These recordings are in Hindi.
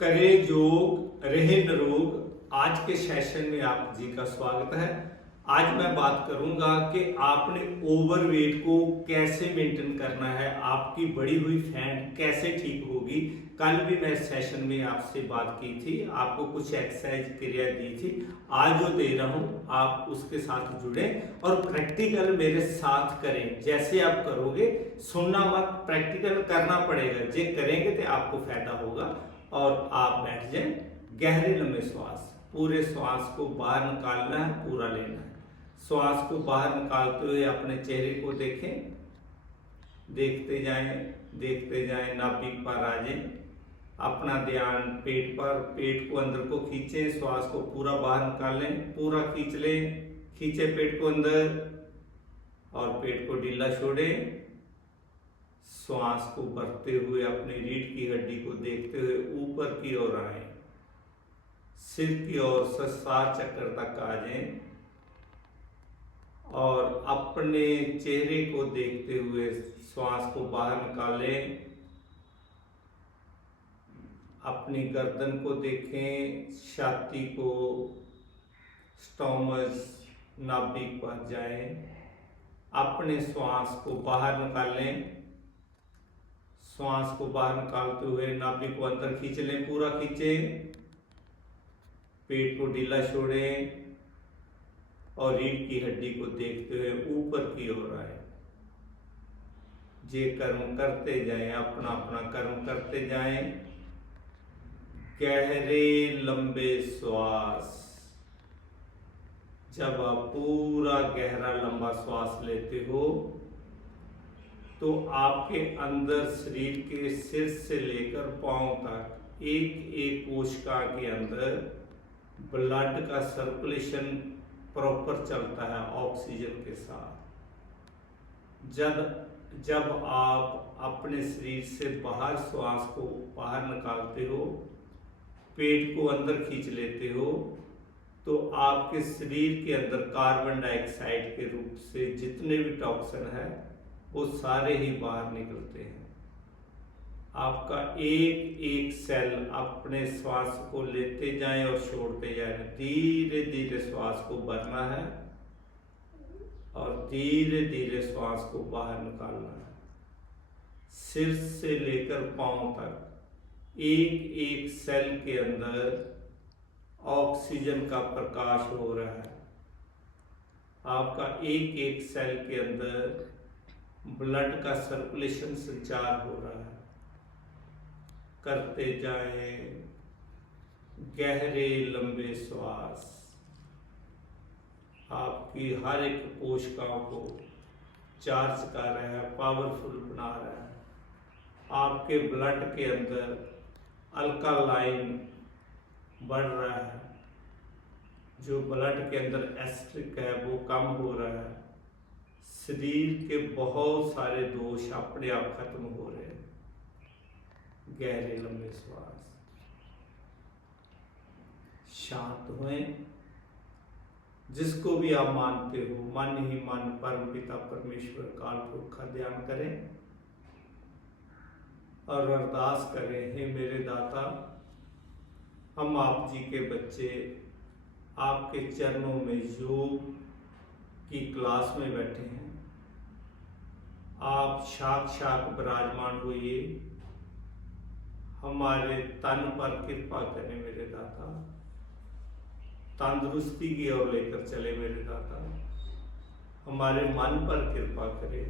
करे योग रहे निरोग। आज के सेशन में आप जी का स्वागत है। आज मैं बात करूंगा कि आपने ओवरवेट को कैसे मेंटेन करना है, आपकी बढ़ी हुई फैट कैसे ठीक होगी। कल भी मैं सेशन में आपसे बात की थी, आपको कुछ एक्सरसाइज क्रिया दी थी। आज जो दे रहा हूं आप उसके साथ जुड़े और प्रैक्टिकल मेरे साथ करें। जैसे आप करोगे सुनना मत, प्रैक्टिकल करना पड़ेगा। जे करेंगे तो आपको फायदा होगा। और आप बैठ जाएं, गहरे लंबे श्वास, पूरे श्वास को बाहर निकालना है, पूरा लेना है। श्वास को बाहर निकालते हुए अपने चेहरे को देखें, देखते जाएं, नाभि पर आ जाएं। अपना ध्यान पेट पर, पेट को अंदर को खींचें, श्वास को पूरा बाहर निकालें, पूरा खींच लें, खींचे पेट को अंदर और पेट को ढीला छोड़ें। श्वास को भरते हुए अपनी रीढ़ की हड्डी को देखते हुए ऊपर की ओर आए, सिर की ओर 7 चक्कर तक आ जाएं और अपने चेहरे को देखते हुए श्वास को बाहर निकालें। अपनी गर्दन को देखें, छाती को, स्टोमच, नाभि पर जाएं। अपने श्वास को बाहर निकालें। श्वास को बाहर निकालते हुए नाभि को अंदर खींच लें, पूरा खींचें, पेट को ढीला छोड़ें और रीढ़ की हड्डी को देखते हुए ऊपर की ओर आए। जे कर्म करते जाएं, अपना अपना कर्म करते जाएं। गहरे लंबे श्वास। जब आप पूरा गहरा लंबा श्वास लेते हो तो आपके अंदर शरीर के सिर से लेकर पांव तक एक एक कोशिका के अंदर ब्लड का सर्कुलेशन प्रॉपर चलता है ऑक्सीजन के साथ। जब आप अपने शरीर से बाहर श्वास को बाहर निकालते हो, पेट को अंदर खींच लेते हो, तो आपके शरीर के अंदर कार्बन डाइऑक्साइड के रूप से जितने भी टॉक्सिन है वो सारे ही बाहर निकलते हैं। आपका एक एक सेल अपने श्वास को लेते जाएं और छोड़ते जाएं। धीरे धीरे श्वास को भरना है और धीरे धीरे श्वास को बाहर निकालना है। सिर से लेकर पांव तक एक एक सेल के अंदर ऑक्सीजन का प्रकाश हो रहा है। आपका एक एक सेल के अंदर ब्लड का सर्कुलेशन संचार हो रहा है। करते जाएं गहरे लंबे श्वास। आपकी हर एक कोशिकाओं को चार्ज कर रहा है, पावरफुल बना रहा है। आपके ब्लड के अंदर अल्कालाइन बढ़ रहा है। जो ब्लड के अंदर एसिडिक है वो कम हो रहा है। शरीर के बहुत सारे दोष अपने आप खत्म हो रहे हैं। गहरे लंबे श्वास। शांत हुए। जिसको भी आप मानते हो, मन ही मन परम पिता परमेश्वर काल पुरख का ध्यान करें और अरदास करें, हे मेरे दाता, हम आप जी के बच्चे आपके चरणों में योग की क्लास में बैठे हैं। आप साक्षात विराजमान होइए, हमारे तन पर कृपा करें मेरे दाता। तंदुरुस्ती की ओर लेकर चले मेरे दाता। हमारे मन पर कृपा करें,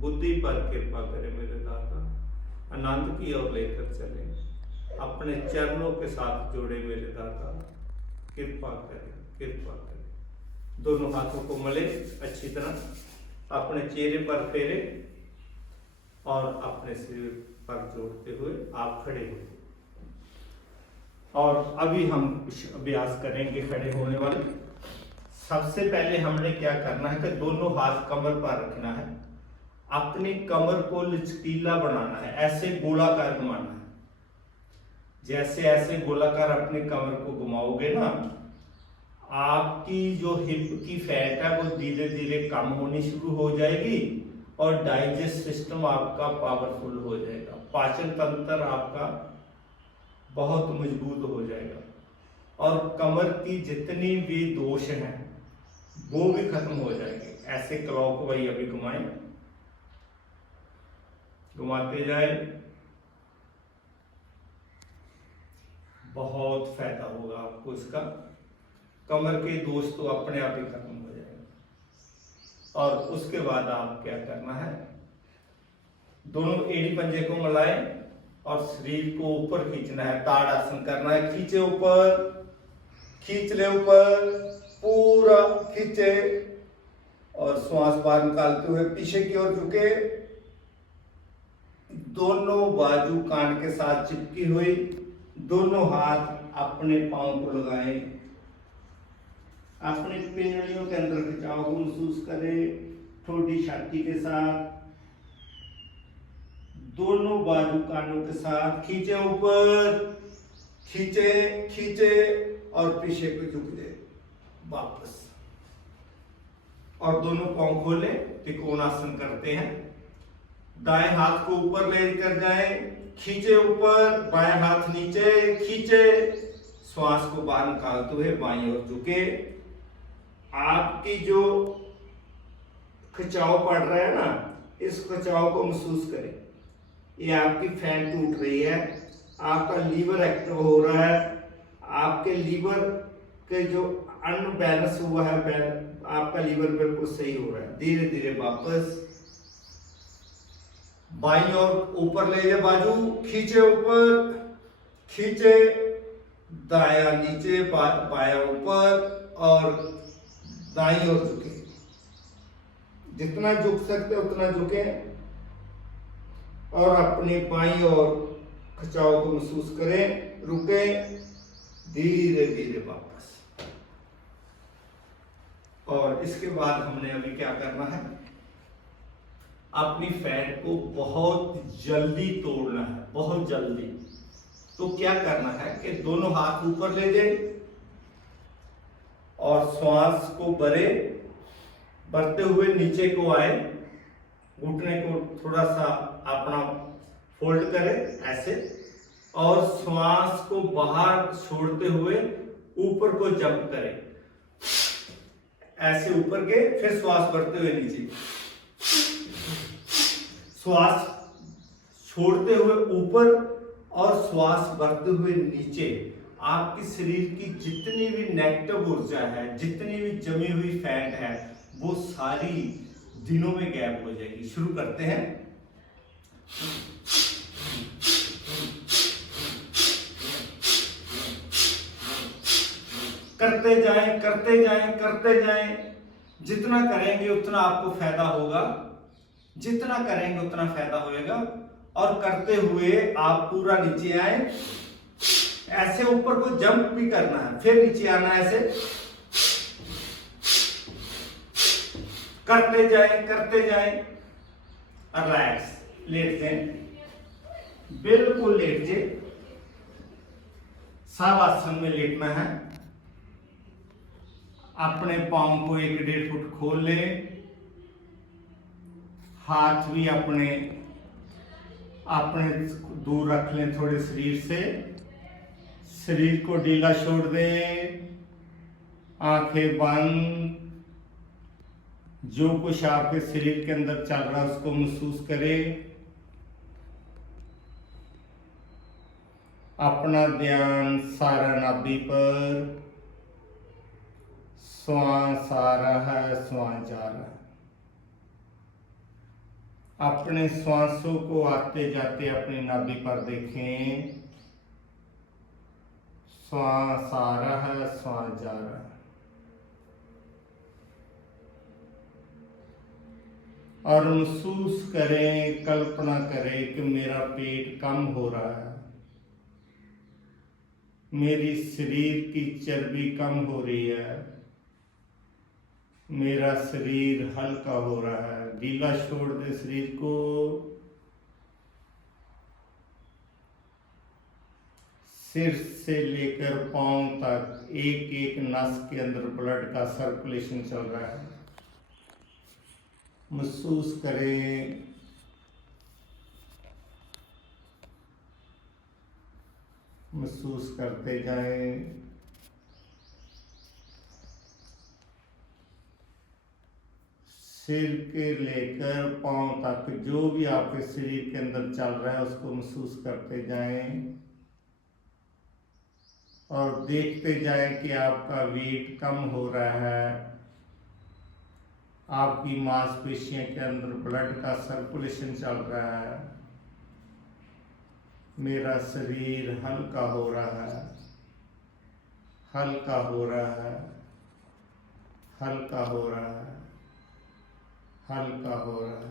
बुद्धि पर कृपा करें मेरे दाता। आनंद की ओर लेकर चले, अपने चरणों के साथ जोड़े मेरे दाता। कृपा करें, कृपा करें। दोनों हाथों को मले अच्छी तरह, अपने चेहरे पर फेरे और अपने सिर पर जोड़ते हुए आप खड़े हो। और अभी हम कुछ अभ्यास करेंगे खड़े होने वाले। सबसे पहले हमने क्या करना है कि दोनों हाथ कमर पर रखना है। अपनी कमर को लचकीला बनाना है, ऐसे गोलाकार घुमाना है। जैसे ऐसे गोलाकार अपनी कमर को घुमाओगे ना, आपकी जो हिप की फैट है वो धीरे धीरे कम होनी शुरू हो जाएगी और डाइजेस्ट सिस्टम आपका पावरफुल हो जाएगा। पाचन तंत्र आपका बहुत मजबूत हो जाएगा और कमर की जितनी भी दोष हैं वो भी खत्म हो जाएंगे। ऐसे क्लॉक वाइज अभी घुमाएं, घुमाते जाए, बहुत फायदा होगा आपको इसका। कमर के दोष तो अपने आप ही खत्म हो जाएगा। और उसके बाद आप क्या करना है, दोनों एड़ी पंजे को मिलाएं और शरीर को ऊपर खींचना है, ताड़ासन करना है। खींचे ऊपर, खींच ले ऊपर, पूरा खींचे और श्वास बाहर निकालते हुए पीछे की ओर झुके, दोनों बाजू कान के साथ चिपकी हुई, दोनों हाथ अपने पांव को लगाएं, अपने पेनियों के अंदर खिंचाव को महसूस करें, ठोडी छाती के साथ, दोनों बाजू कानों के साथ खींचे ऊपर, खींचे खींचे और पीछे को झुक जाए वापस। और दोनों पांव खोले, त्रिकोणासन करते हैं। दाएं हाथ को ऊपर लेकर जाएं, खींचे ऊपर, बाएं हाथ नीचे, खींचे, श्वास को बाहर निकालते हुए बाईं ओर झुके। आपकी जो खिंचाव पड़ रहा है ना, इस खिंचाव को महसूस करें। ये आपकी फैट टूट रही है, आपका लीवर एक्टिव हो रहा है, आपके लीवर के जो अनबैलेंस हुआ है, आपका लीवर बिल्कुल सही हो रहा है। धीरे धीरे वापस बाईं ओर ऊपर ले जाए, बाजू खींचे ऊपर, खींचे, दाया नीचे, बाया ऊपर और दाईं ओर झुके। जितना झुक सकते उतना झुके और अपनी बाईं ओर खिंचाव को महसूस करें, रुके, धीरे धीरे वापस। और इसके बाद हमने अभी क्या करना है, अपनी फैट को बहुत जल्दी तोड़ना है, बहुत जल्दी। तो क्या करना है कि दोनों हाथ ऊपर ले जाए और श्वास को भरते हुए नीचे को आए, घुटने को थोड़ा सा अपना फोल्ड करें ऐसे, और श्वास को बाहर छोड़ते हुए ऊपर को जंप करें ऐसे ऊपर के, फिर श्वास भरते हुए नीचे, श्वास छोड़ते हुए ऊपर और श्वास भरते हुए नीचे। आपकी शरीर की जितनी भी नेगेटिव ऊर्जा है, जितनी भी जमी हुई फैट है, वो सारी दिनों में गैप हो जाएगी। शुरू करते हैं। करते जाएं, करते जाएं, करते जाएं। जितना करेंगे उतना आपको फायदा होगा, जितना करेंगे उतना फायदा होएगा। और करते हुए आप पूरा नीचे आए, ऐसे ऊपर को जंप भी करना है, फिर नीचे आना है ऐसे, करते जाएं, करते जाएं। रिलैक्स, लेट जाएं, बिल्कुल लेट जाए, शवासन में लेटना है। अपने पांव को 1-1.5 फुट खोल लें, हाथ भी अपने दूर रख लें थोड़े शरीर से, शरीर को ढीला छोड़ दें, आंखें बंद। जो कुछ आपके शरीर के अंदर चल रहा है उसको महसूस करें। अपना ध्यान सारा नाभि पर, श्वास आ रहा है, श्वास जा रहा है। अपने श्वासों को आते जाते अपनी नाभि पर देखें, श्वास आ रहा है, श्वास जा रहा है। और महसूस करें, कल्पना करें कि मेरा पेट कम हो रहा है, मेरी शरीर की चर्बी कम हो रही है, मेरा शरीर हल्का हो रहा है। ढीला छोड़ दे शरीर को, सिर से लेकर पांव तक एक एक नस के अंदर ब्लड का सर्कुलेशन चल रहा है। महसूस करें, महसूस करते जाएं। सिर के लेकर पांव तक जो भी आपके शरीर के अंदर चल रहा है उसको महसूस करते जाएं और देखते जाएं कि आपका वेट कम हो रहा है, आपकी मांसपेशियों के अंदर ब्लड का सर्कुलेशन चल रहा है, मेरा शरीर हल्का हो रहा है, हल्का हो रहा है, हल्का हो रहा है, हल्का हो रहा है।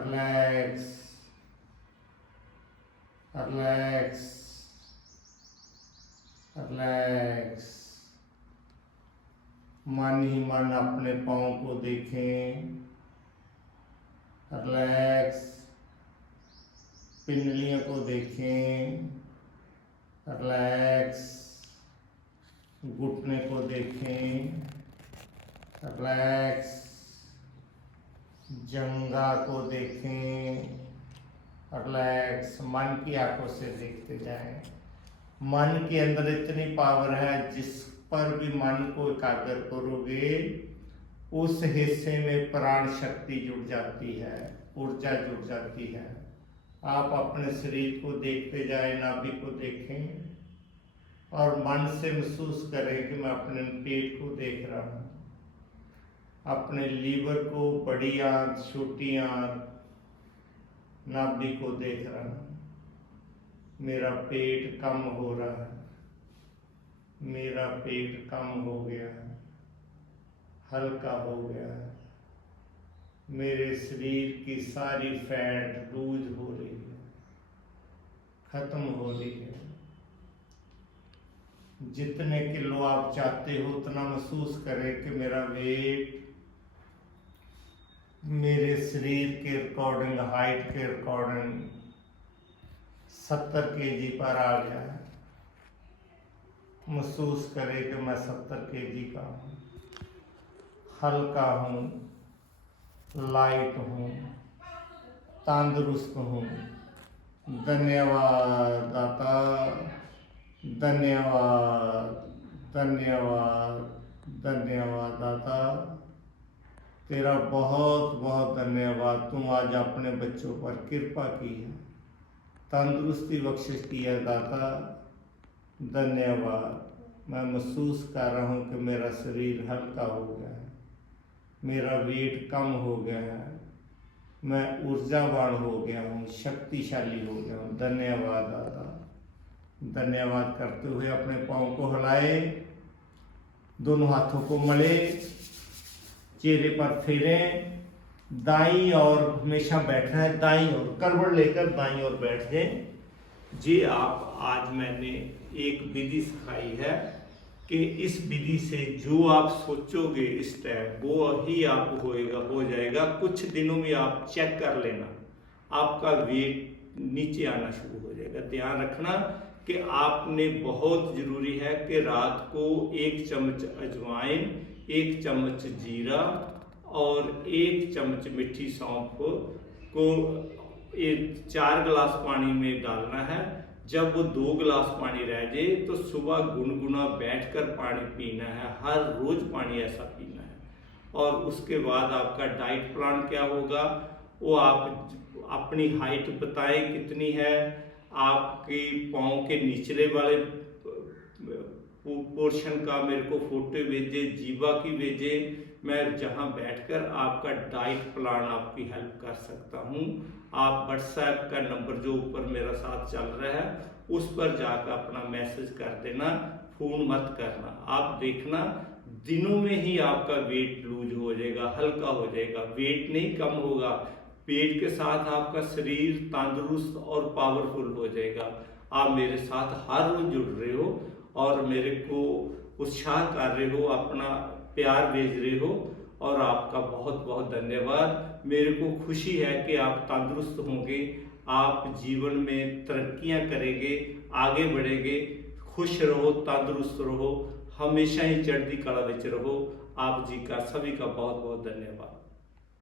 Relax, relax, relax. मन ही मन अपने पाँव को देखें। रिलैक्स। पिंडलियों को देखें। रिलैक्स। घुटने को देखें। रिलैक्स। जंघा को देखें। रिलैक्स। मन की आंखों से देखते जाएं। मन के अंदर इतनी पावर है, जिस पर भी मन को एकाग्र करोगे उस हिस्से में प्राण शक्ति जुड़ जाती है, ऊर्जा जुड़ जाती है। आप अपने शरीर को देखते जाएं, नाभि को देखें और मन से महसूस करें कि मैं अपने पेट को देख रहा हूँ, अपने लीवर को, बड़ी आंत, छोटी आंत, नाभि को देख रहा हूँ। मेरा पेट कम हो रहा है, मेरा पेट कम हो गया है, हल्का हो गया है। मेरे शरीर की सारी फैट लूज हो रही है, खत्म हो रही है। जितने किलो आप चाहते हो उतना महसूस करें कि मेरा वेट मेरे शरीर के अकॉर्डिंग, हाइट के अकॉर्डिंग 70 kg पर आ गया है। महसूस करें कि मैं 70 kg का हूँ, हल्का हूँ, लाइट हूँ, तंदुरुस्त हूँ। धन्यवाद दाता, धन्यवाद, धन्यवाद, धन्यवाद दाता। तेरा बहुत बहुत धन्यवाद। तुम आज अपने बच्चों पर कृपा की है, तंदुरुस्ती बख्शिश की है दाता। धन्यवाद। मैं महसूस कर रहा हूँ कि मेरा शरीर हल्का हो गया है, मेरा वेट कम हो गया है, मैं ऊर्जावान हो गया हूँ, शक्तिशाली हो गया हूँ। धन्यवाद दाता। धन्यवाद करते हुए अपने पाँव को हिलाए, दोनों हाथों को मले, चेहरे पर फेरें, दाईं ओर हमेशा बैठना है, दाईं ओर करवट लेकर दाईं ओर बैठ जाएं। जी आप आज मैंने एक विधि सिखाई है कि इस विधि से जो आप सोचोगे इस टाइम वो ही आप हो जाएगा। कुछ दिनों में आप चेक कर लेना, आपका वेट नीचे आना शुरू हो जाएगा। ध्यान रखना कि आपने, बहुत ज़रूरी है कि रात को 1 चम्मच अजवाइन, 1 चम्मच जीरा और 1 चम्मच मीठी सौंफ को 4 गिलास पानी में डालना है। जब वो 2 गिलास पानी रह जाए तो सुबह गुनगुना बैठकर पानी पीना है, हर रोज पानी ऐसा पीना है। और उसके बाद आपका डाइट प्लान क्या होगा, वो आप अपनी हाइट बताएं कितनी है, आपकी पाँव के निचले वाले पोर्शन का मेरे को फोटो भेजे, जीवा की भेजे। मैं जहां बैठकर आपका डाइट प्लान आपकी हेल्प कर सकता हूं। आप व्हाट्सएप का नंबर जो ऊपर मेरा साथ चल रहा है उस पर जाकर अपना मैसेज कर देना, फोन मत करना। आप देखना दिनों में ही आपका वेट लूज हो जाएगा, हल्का हो जाएगा, वेट नहीं कम होगा, पेट के साथ आपका शरीर तंदुरुस्त और पावरफुल हो जाएगा। आप मेरे साथ हर रोज जुड़ रहे हो और मेरे को उत्साह कर रहे हो, अपना प्यार भेज रहे हो और आपका बहुत बहुत धन्यवाद। मेरे को खुशी है कि आप तंदुरुस्त होंगे, आप जीवन में तरक्कियां करेंगे, आगे बढ़ेंगे। खुश रहो, तंदुरुस्त रहो, हमेशा ही चढ़ती कला विच रहो। आप जी का, सभी का बहुत बहुत धन्यवाद।